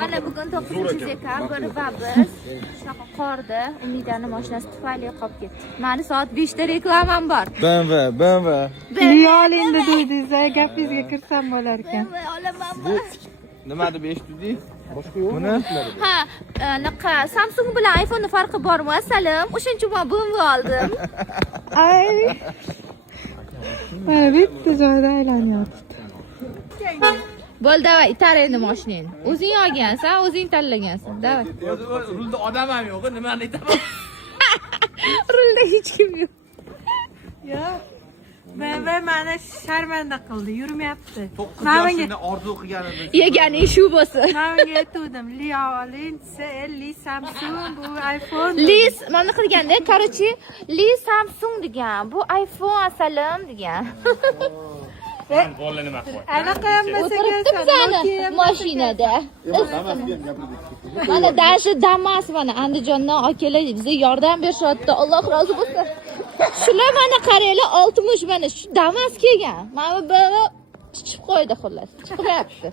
Mana bugun 9-dekabr va biz shunaqa qorda Umidani mashinasi tufayli qolib ketdik. Mani soat 5 da reklamam bor. BMW. Liyol endi dedingiz, gapingizga kirsam bo'lar ekan. Olamanmi? Nima deb eshitdik? Boshqa yo'q. Buni? Ha, naqa Samsung bilan iPhone farqi bormi? Assalom, o'shancha men BMW oldim. Ay. Mana bitta joyda aylanyapti. Bo'l, davay, itar endi mashinani. O'zing olgansan, o'zing tanlagansan. Davay. Rulda odam ham yo'q, nimani aytaman? Rulda hech kim yo'q. Yo'q. BMW meni sharmanda qildi, yurmayapti. 9 yoshingda orzu qilganingiz. Yeganing shu bo'lsa. Menga aytdim, Liyol, Li Samsung, bu iPhone. Li mana qilganda, короче, Li Samsung degan, bu iPhone assalom degan. Anaqa ham O'tiribdi bizani mashinada. Mana dashi Damas mana Andijondan akalar bizga yordam berishyapti. Alloh rozi bo'lsin. Shular mana qaranglar 60 mana shu Damas kelgan. Mana bu chiqib qo'ydi xullas. Chiqyapti.